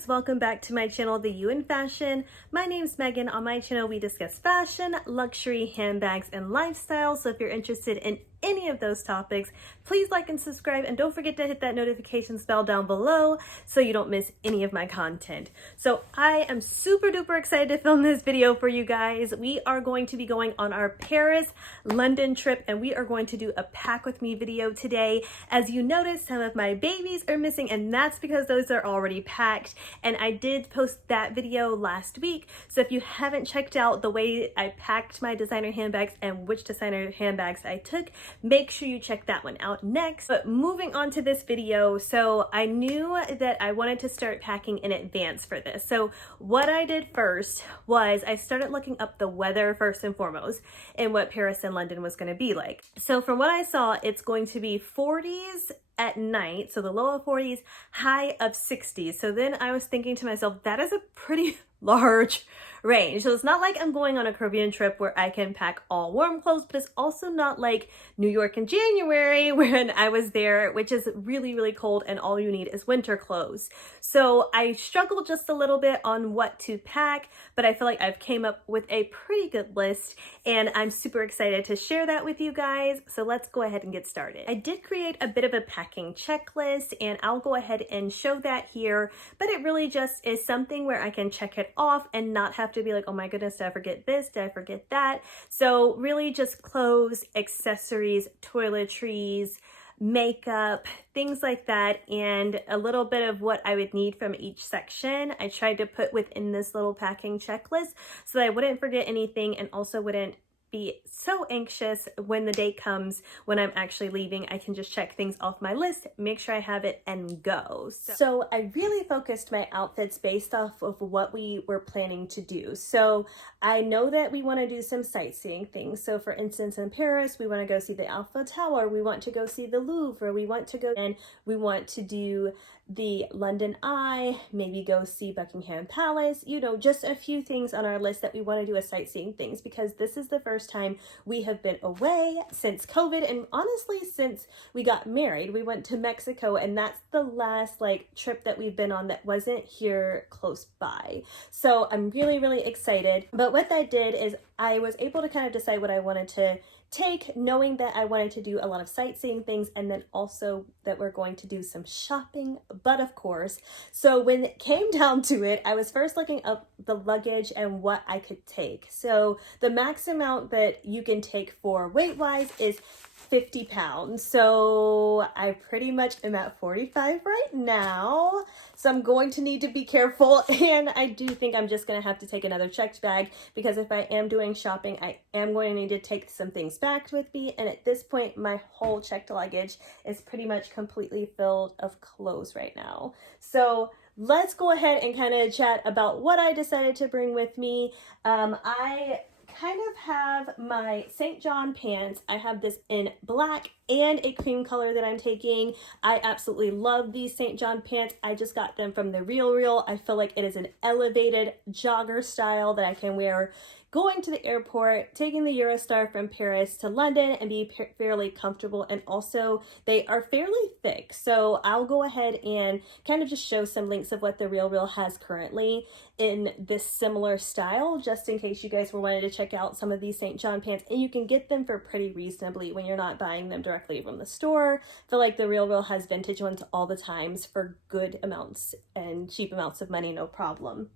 guys, welcome back to my channel, The You in Fashion. My name's Megan. On my channel we discuss fashion, luxury, handbags, and lifestyle. So if you're interested in any of those topics, please like and subscribe, and don't forget to hit that notifications bell down below so you don't miss any of my content. So I am super duper excited to film this video for you guys. We are going to be going on our Paris, London trip, and we are going to do a pack with me video today. As you notice, some of my babies are missing, and that's because those are already packed, and I did post that video last week. So if you haven't checked out the way I packed my designer handbags and which designer handbags I took, make sure you check that one out next. But moving on to this video, so I knew that I wanted to start packing in advance for this. So what I did first was I started looking up the weather first and foremost and what Paris and London was going to be like. So from what I saw, it's going to be 40s at night, so the low of 40s, high of 60s. So then I was thinking to myself, that is a pretty large range. So it's not like I'm going on a Caribbean trip where I can pack all warm clothes, but it's also not like New York in January when I was there, which is really, really cold and all you need is winter clothes. So I struggled just a little bit on what to pack, but I feel like I've came up with a pretty good list and I'm super excited to share that with you guys. So let's go ahead and get started. I did create a bit of a packing checklist and I'll go ahead and show that here, but it really just is something where I can check it off and not have to be like, oh my goodness, did I forget this? Did I forget that? So really just clothes, accessories, toiletries, makeup, things like that, and a little bit of what I would need from each section. I tried to put within this little packing checklist so that I wouldn't forget anything and also wouldn't be so anxious when the date comes when I'm actually leaving. I can just check things off my list, make sure I have it, and go. So I really focused my outfits based off of what we were planning to do. So I know that we want to do some sightseeing things. So for instance, in Paris, we want to go see the Eiffel Tower, we want to go see the Louvre, we want to go and we want to do the London Eye, maybe go see Buckingham Palace, you know, just a few things on our list that we want to do as sightseeing things, because this is the first time we have been away since COVID, and honestly since we got married. We went to Mexico, and that's the last like trip that we've been on that wasn't here close by. So I'm really, really excited. But what that did is I was able to kind of decide what I wanted to take, knowing that I wanted to do a lot of sightseeing things and then also that we're going to do some shopping, but of course. So when it came down to it, I was first looking up the luggage and what I could take. So the max amount that you can take for weight-wise is 50 pounds. So I pretty much am at 45 right now. So I'm going to need to be careful. And I do think I'm just going to have to take another checked bag, because if I am doing shopping, I am going to need to take some things back with me. And at this point, my whole checked luggage is pretty much completely filled of clothes right now. So let's go ahead and kind of chat about what I decided to bring with me. I kind of have my St. John pants. I have this in black and a cream color that I'm taking. I absolutely love these St. John pants. I just got them from the Real. I feel like it is an elevated jogger style that I can wear going to the airport, taking the Eurostar from Paris to London, and be fairly comfortable. And also they are fairly thick. So I'll go ahead and kind of just show some links of what the Real has currently in this similar style, just in case you guys were wanting to check out some of these St. John pants. And you can get them for pretty reasonably when you're not buying them directly from the store. I feel like the Real has vintage ones all the times for good amounts and cheap amounts of money, no problem.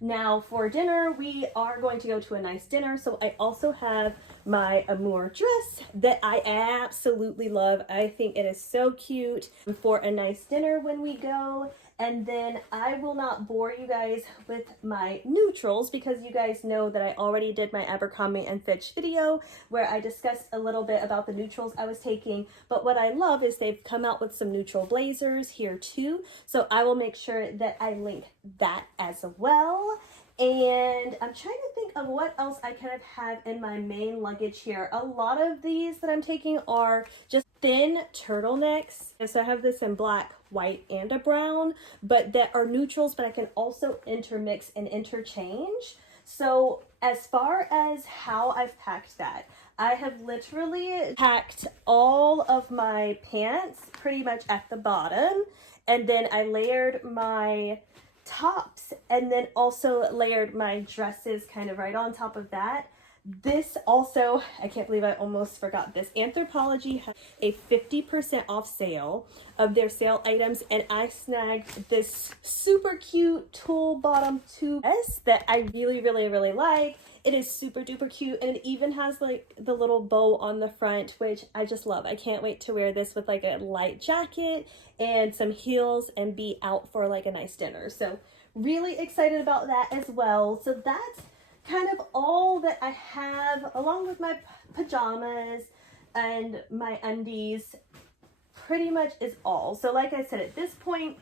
Now for dinner, we are going to go to a nice dinner. So I also have my Amour dress that I absolutely love. I think it is so cute for a nice dinner when we go. And then I will not bore you guys with my neutrals, because you guys know that I already did my Abercrombie&Fitch video where I discussed a little bit about the neutrals I was taking. But what I love is they've come out with some neutral blazers here too. So I will make sure that I link that as well. And I'm trying to think of what else I kind of have in my main luggage here. A lot of these that I'm taking are just thin turtlenecks. So I have this in black, white, and a brown, but that are neutrals, but I can also intermix and interchange. So as far as how I've packed that, I have literally packed all of my pants pretty much at the bottom, and then I layered my tops and then also layered my dresses kind of right on top of that. This also, I can't believe I almost forgot this. Anthropologie has a 50% off sale of their sale items, and I snagged this super cute tulle bottom tube dress that I really, really, really like. It is super duper cute, and it even has like the little bow on the front, which I just love. I can't wait to wear this with like a light jacket and some heels and be out for like a nice dinner. So really excited about that as well. So that's kind of all that I have, along with my pajamas and my undies, pretty much is all. So like I said, at this point,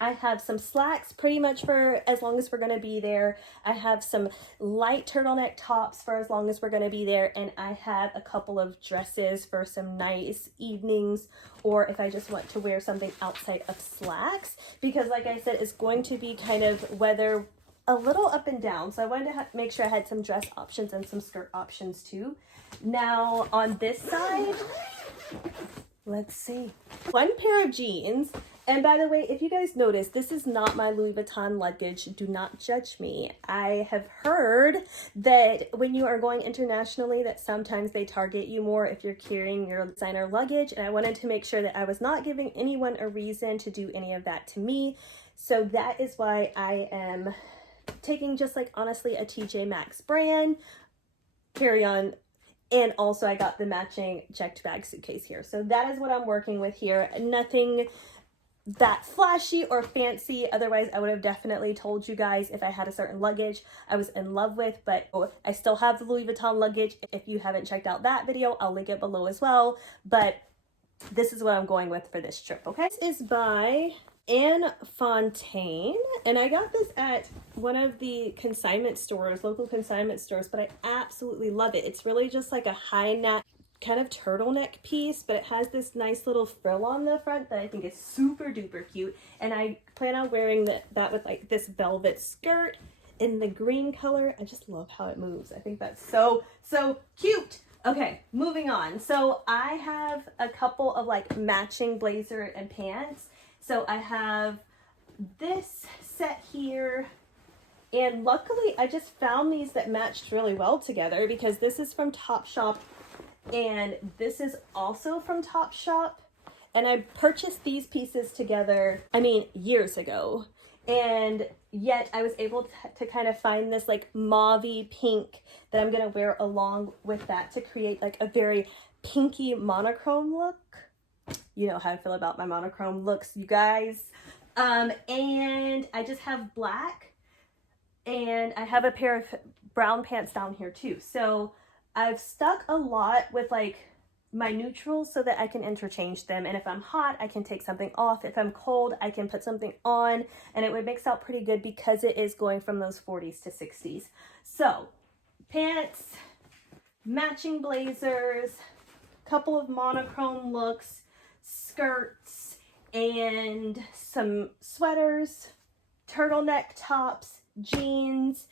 I have some slacks pretty much for as long as we're going to be there. I have some light turtleneck tops for as long as we're going to be there. And I have a couple of dresses for some nice evenings, or if I just want to wear something outside of slacks, because like I said, it's going to be kind of weather a little up and down. So I wanted to make sure I had some dress options and some skirt options too. Now on this side, let's see, one pair of jeans. And by the way, if you guys notice, this is not my Louis Vuitton luggage. Do not judge me. I have heard that when you are going internationally, that sometimes they target you more if you're carrying your designer luggage. And I wanted to make sure that I was not giving anyone a reason to do any of that to me. So that is why I am taking just like honestly a TJ Maxx brand carry-on, and also I got the matching checked bag suitcase here. So that is what I'm working with here. Nothing that flashy or fancy, otherwise I would have definitely told you guys if I had a certain luggage I was in love with, but I still have the Louis Vuitton luggage. If you haven't checked out that video, I'll link it below as well, but this is what I'm going with for this trip. Okay, this is by Anne Fontaine, and I got this at one of the consignment stores, local consignment stores, but I absolutely love it. It's really just like a high neck kind of turtleneck piece, but it has this nice little frill on the front that I think is super duper cute, and I plan on wearing that with like this velvet skirt in the green color. I just love how it moves. I think that's so cute. Okay, moving on. So I have a couple of like matching blazer and pants. So I have this set here, and luckily I just found these that matched really well together, because this is from Topshop and this is also from Topshop, and I purchased these pieces together, I mean, years ago, and yet I was able to kind of find this like mauvey pink that I'm gonna wear along with that to create like a very pinky monochrome look. You know how I feel about my monochrome looks, you guys. And I just have black, and I have a pair of brown pants down here too. So I've stuck a lot with like my neutrals so that I can interchange them. And if I'm hot, I can take something off. If I'm cold, I can put something on, and it would mix out pretty good because it is going from those 40s to 60s. So pants, matching blazers, couple of monochrome looks, skirts, and some sweaters, turtleneck tops, jeans.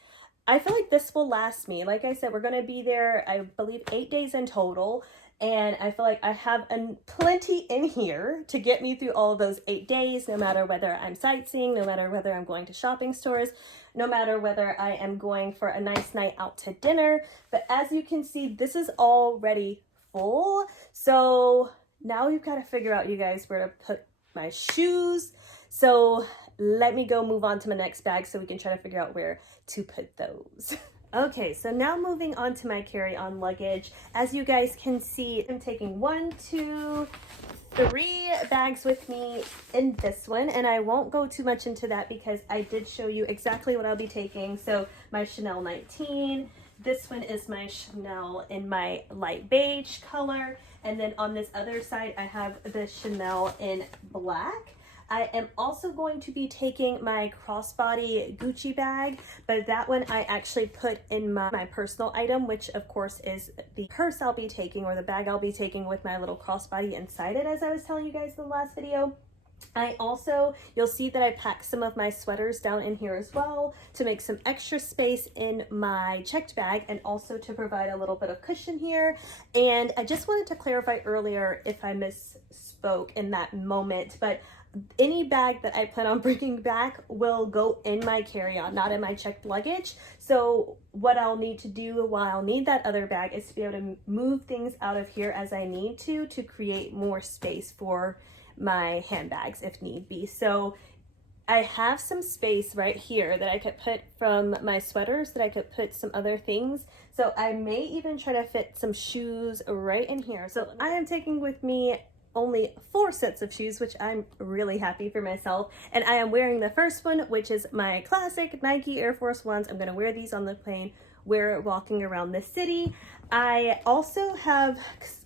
I feel like this will last me. Like I said, we're going to be there, I believe, 8 days in total. And I feel like I have plenty in here to get me through all of those 8 days, no matter whether I'm sightseeing, no matter whether I'm going to shopping stores, no matter whether I am going for a nice night out to dinner. But as you can see, this is already full. So now we've got to figure out, you guys, where to put my shoes. So let me go move on to my next bag so we can try to figure out where to put those. Okay, so now moving on to my carry-on luggage. As you guys can see, I'm taking 1, 2, 3 bags with me in this one, and I won't go too much into that because I did show you exactly what I'll be taking. So my Chanel 19, this one is my Chanel in my light beige color, and then on this other side I have the Chanel in black. I am also going to be taking my crossbody Gucci bag, but that one I actually put in my personal item, which of course is the purse I'll be taking, or the bag I'll be taking with my little crossbody inside it, as I was telling you guys in the last video. I also, you'll see that I packed some of my sweaters down in here as well to make some extra space in my checked bag, and also to provide a little bit of cushion here. And I just wanted to clarify earlier if I misspoke in that moment, but any bag that I plan on bringing back will go in my carry-on, not in my checked luggage. So what I'll need to do while I'll need that other bag is to be able to move things out of here as I need to create more space for my handbags if need be. So I have some space right here that I could put from my sweaters, that I could put some other things. So I may even try to fit some shoes right in here. So I am taking with me only 4 sets of shoes, which I'm really happy for myself. And I am wearing the first one, which is my classic Nike Air Force Ones. I'm gonna wear these on the plane, wear it walking around the city. I also have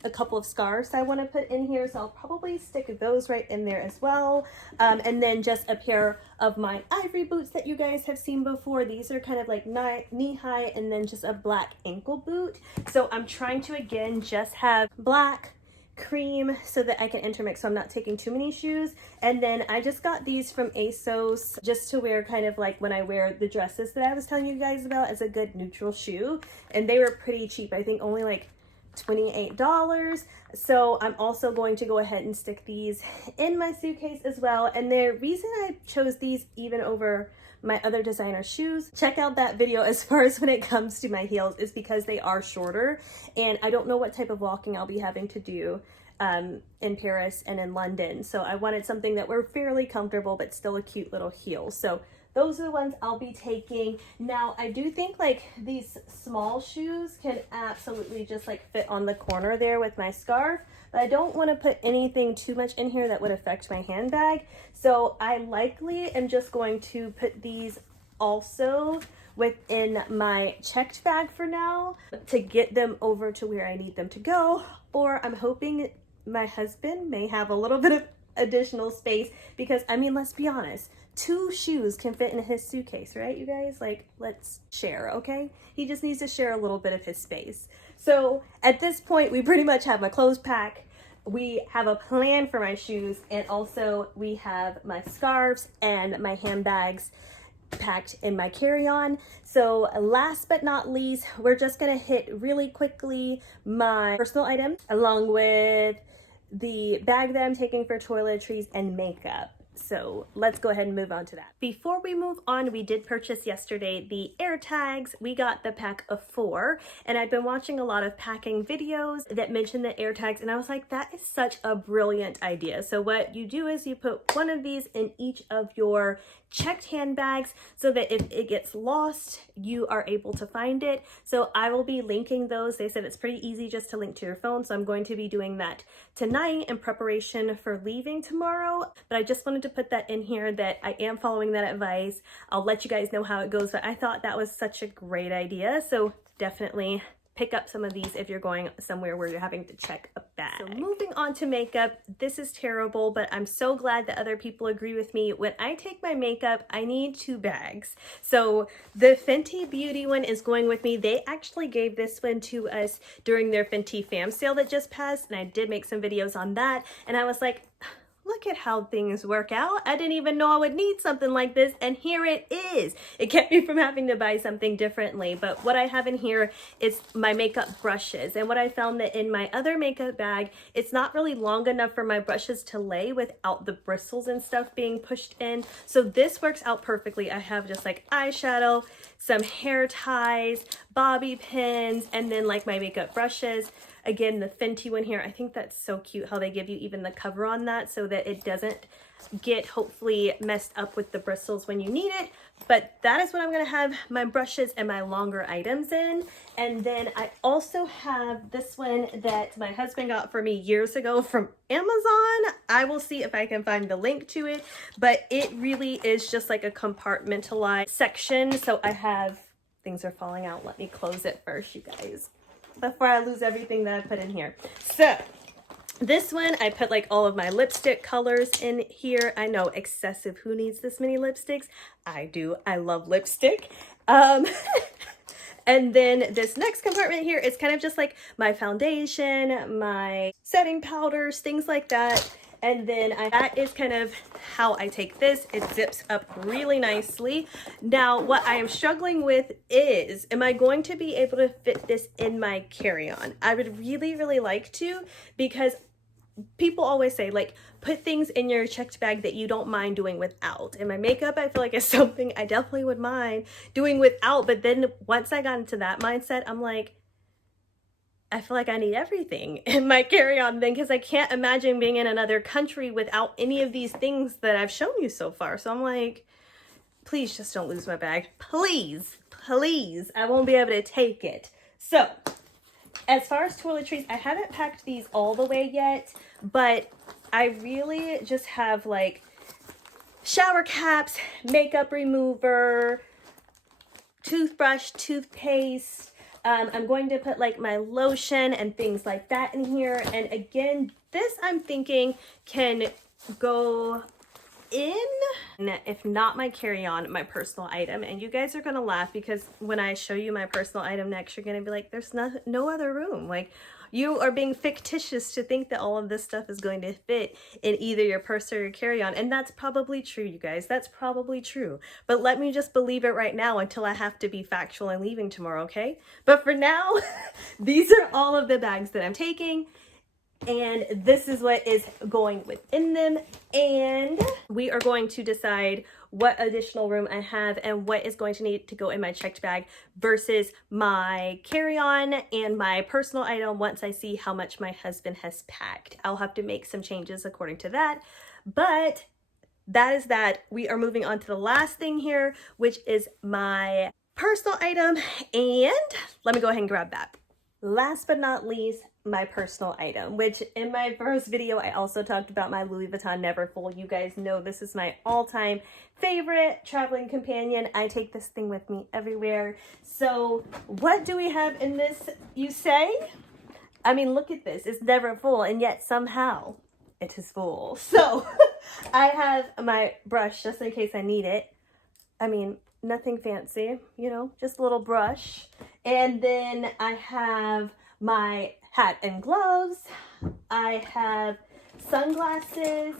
a couple of scarves I want to put in here, so I'll probably stick those right in there as well. And then just a pair of my ivory boots that you guys have seen before. These are kind of like knee-high, and then just a black ankle boot. So I'm trying to, again, just have black, cream, so that I can intermix, so I'm not taking too many shoes. And then I just got these from ASOS just to wear kind of like when I wear the dresses that I was telling you guys about, as a good neutral shoe. And they were pretty cheap, I think only like $28. So I'm also going to go ahead and stick these in my suitcase as well. And the reason I chose these even over my other designer shoes, check out that video as far as when it comes to my heels, is because they are shorter and I don't know what type of walking I'll be having to do in Paris and in London. So I wanted something that were fairly comfortable but still a cute little heel. So those are the ones I'll be taking. Now, I do think like these small shoes can absolutely just like fit on the corner there with my scarf, but I don't want to put anything too much in here that would affect my handbag. So I likely am just going to put these also within my checked bag for now to get them over to where I need them to go. Or I'm hoping my husband may have a little bit of additional space, because I mean, let's be honest, 2 shoes can fit in his suitcase, right, you guys? Like, let's share, okay? He just needs to share a little bit of his space. So at this point, we pretty much have my clothes packed. We have a plan for my shoes, and also we have my scarves and my handbags packed in my carry-on. So last but not least, we're just gonna hit really quickly my personal items along with the bag that I'm taking for toiletries and makeup. So let's go ahead and move on to that. Before we move on, we did purchase yesterday the air tags. We got the pack of 4, and I've been watching a lot of packing videos that mention the air tags, and I was like, that is such a brilliant idea. So what you do is you put one of these in each of your checked handbags so that if it gets lost, you are able to find it. So I will be linking those. They said it's pretty easy just to link to your phone, so I'm going to be doing that tonight in preparation for leaving tomorrow. But I just wanted to put that in here that I am following that advice. I'll let you guys know how it goes, but I thought that was such a great idea. So definitely pick up some of these if you're going somewhere where you're having to check a bag. So moving on to makeup, this is terrible, but I'm so glad that other people agree with me. When I take my makeup, I need 2 bags. So the Fenty Beauty one is going with me. They actually gave this one to us during their Fenty Fam sale that just passed, and I did make some videos on that, and I was like, look at how things work out. I didn't even know I would need something like this, and here it is. It kept me from having to buy something differently. But what I have in here is my makeup brushes. And what I found that in my other makeup bag, it's not really long enough for my brushes to lay without the bristles and stuff being pushed in. So this works out perfectly. I have just like eyeshadow, some hair ties, bobby pins, and then like my makeup brushes. Again, the Fenty one here, I think that's so cute how they give you even the cover on that so that it doesn't get hopefully messed up with the bristles when you need it. But that is what I'm gonna have my brushes and my longer items in. And then I also have this one that my husband got for me years ago from Amazon. I will see if I can find the link to it, but it really is just like a compartmentalized section. So I have, things are falling out. Let me close it first, you guys, before I lose everything that I put in here. So this one, I put like all of my lipstick colors in here. I know, excessive. Who needs this many lipsticks? I do. I love lipstick. And then this next compartment here is kind of just like my foundation, my setting powders, things like that. And then that is kind of how I take this. It zips up really nicely. Now, what I am struggling with is, am I going to be able to fit this in my carry-on? I would really, really like to, because people always say, like, put things in your checked bag that you don't mind doing without. And my makeup, I feel like, is something I definitely would mind doing without. But then once I got into that mindset, I'm like, I feel like I need everything in my carry-on bin, because I can't imagine being in another country without any of these things that I've shown you so far. So I'm like, please just don't lose my bag. Please, please. I won't be able to take it. So as far as toiletries, I haven't packed these all the way yet, but I really just have like shower caps, makeup remover, toothbrush, toothpaste. I'm going to put like my lotion and things like that in here. And again, this I'm thinking can go in, if not my carry-on, my personal item. And you guys are gonna laugh, because when I show you my personal item next, you're gonna be like, there's no other room. Like, you are being fictitious to think that all of this stuff is going to fit in either your purse or your carry-on. And that's probably true, you guys. That's probably true. But let me just believe it right now until I have to be factual and leaving tomorrow, okay? But for now, these are all of the bags that I'm taking. And this is what is going within them. And we are going to decide what additional room I have and what is going to need to go in my checked bag versus my carry-on and my personal item once I see how much my husband has packed. I'll have to make some changes according to that. But that is that. We are moving on to the last thing here, which is my personal item. And let me go ahead and grab that. Last but not least, my personal item, which in my first video, I also talked about my Louis Vuitton Neverfull. You guys know this is my all-time favorite traveling companion. I take this thing with me everywhere. So what do we have in this, you say? I mean, look at this. It's never full, and yet somehow it is full. So I have my brush just in case I need it. I mean, nothing fancy, you know, just a little brush. And then I have my hat and gloves. I have sunglasses.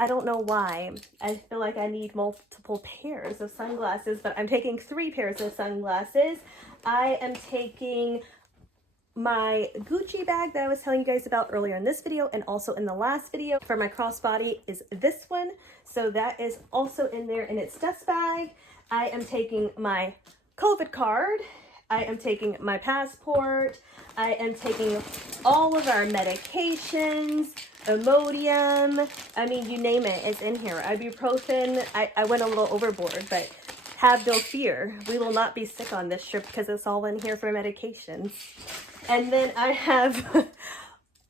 I don't know why. I feel like I need multiple pairs of sunglasses, but I'm taking 3 pairs of sunglasses. I am taking my Gucci bag that I was telling you guys about earlier in this video and also in the last video. For my crossbody is this one. So that is also in there in its dust bag. I am taking my COVID card. I am taking my passport. I am taking all of our medications, Imodium. I mean, you name it, it's in here. Ibuprofen. I went a little overboard, but have no fear. We will not be sick on this trip because it's all in here for medications. And then I have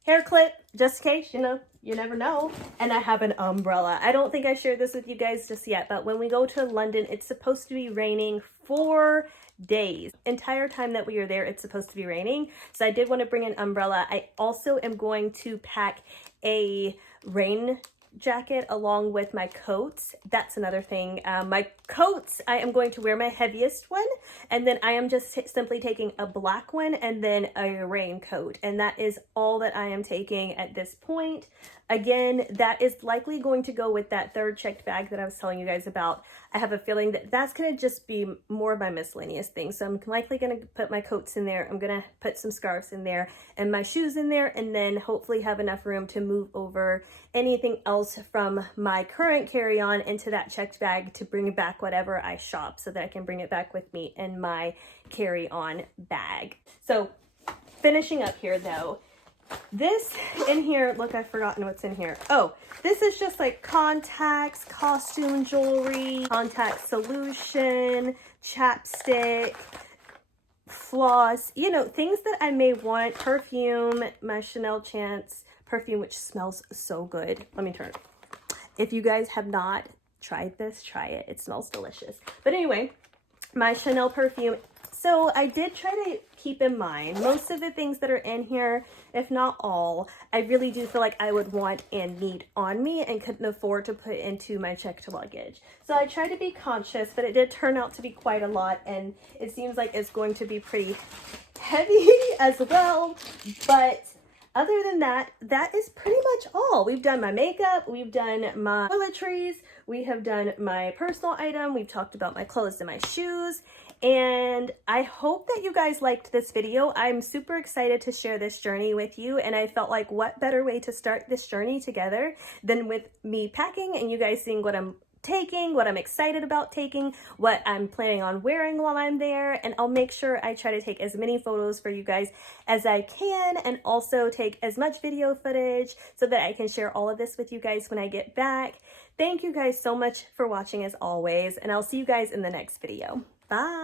hair clip, just in case, you know, you never know. And I have an umbrella. I don't think I shared this with you guys just yet, but when we go to London, it's supposed to be raining 4 days. Entire time that we are there, it's supposed to be raining. So I did want to bring an umbrella. I also am going to pack a rain jacket along with my coats. That's another thing. My coats, I am going to wear my heaviest one, and then I am just simply taking a black one and then a raincoat, and that is all that I am taking at this point. Again, that is likely going to go with that third checked bag that I was telling you guys about. I have a feeling that that's going to just be more of my miscellaneous things. So I'm likely going to put my coats in there. I'm going to put some scarves in there and my shoes in there, and then hopefully have enough room to move over anything else from my current carry-on into that checked bag to bring back whatever I shop, so that I can bring it back with me in my carry-on bag. So finishing up here though, this in here, look, I've forgotten what's in here. Oh, this is just like contacts, costume jewelry, contact solution, chapstick, floss, you know, things that I may want, perfume, my Chanel Chance perfume, which smells so good. Let me turn it. If you guys have not tried this, try it. It smells delicious. But anyway, my Chanel perfume. So I did try to keep in mind most of the things that are in here, if not all, I really do feel like I would want and need on me and couldn't afford to put into my checked luggage. So I tried to be conscious, but it did turn out to be quite a lot, and it seems like it's going to be pretty heavy as well. But other than that, that is pretty much all. We've done my makeup, we've done my toiletries, we have done my personal item, we've talked about my clothes and my shoes, And I hope that you guys liked this video. I'm super excited to share this journey with you, and I felt like what better way to start this journey together than with me packing and you guys seeing what I'm taking, what I'm excited about taking, what I'm planning on wearing while I'm there, and I'll make sure I try to take as many photos for you guys as I can, and also take as much video footage so that I can share all of this with you guys when I get back. Thank you guys so much for watching as always, and I'll see you guys in the next video. Bye!